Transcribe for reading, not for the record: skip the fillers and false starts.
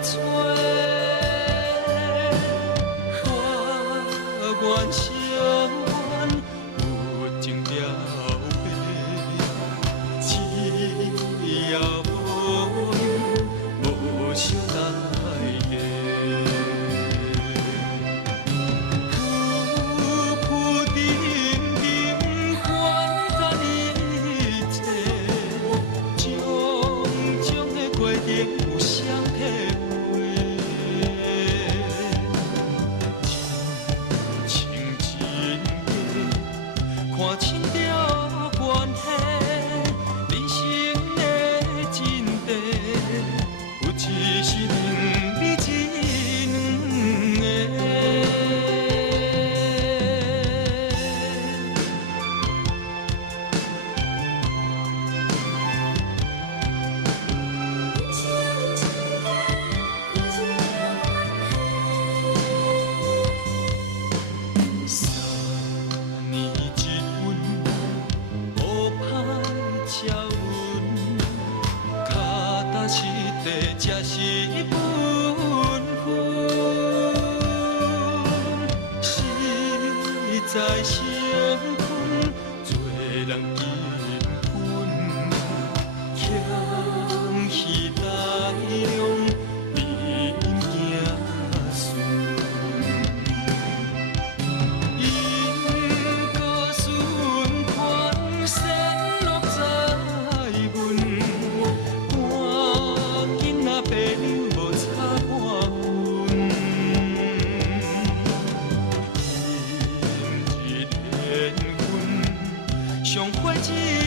找，我愿相怨，有情了白，只要无怨，无想来个。浮浮沉沉，款待一切，种种的过程有谁体会？真情真假，看清了关系，人生的真谛，有一是两美一两个。三年一分，乌歹才运，脚踏实地才是本分。实在成分，做人结婚，欠彼大量，面行顺。因果循环，善恶在分。半囡仔爸娘无差半分，今日缘分，上火只。